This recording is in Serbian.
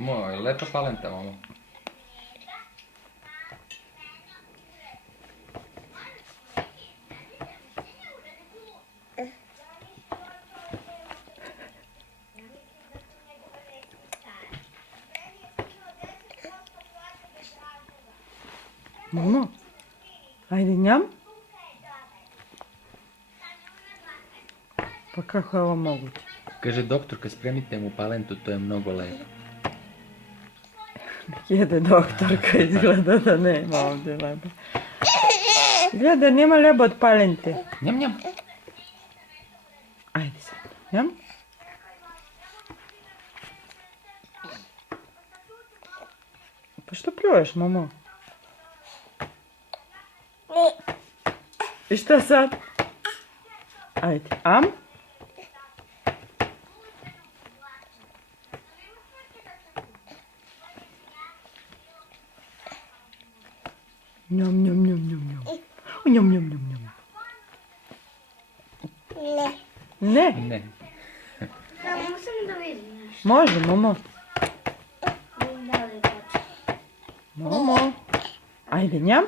Momo, je lepa palenta, Momo. Momo, ajde njam. Pa kako je ovo moguće? Kaže doktorka, spremite mu palentu, to je mnogo lepo. Jede doktorka, izgleda da nema ovdje leba. Izgleda da nema leba od palente. Njam, njam. Ajde sad, njam. Pa što pljuješ, Momo? I šta sad? Ajde, am? Njom, njom, njom, njom, njom. Njom, njom, njom, njom. Ne? Ne. Musím to vidět. Može, Momo. Momo. Ajde, njam.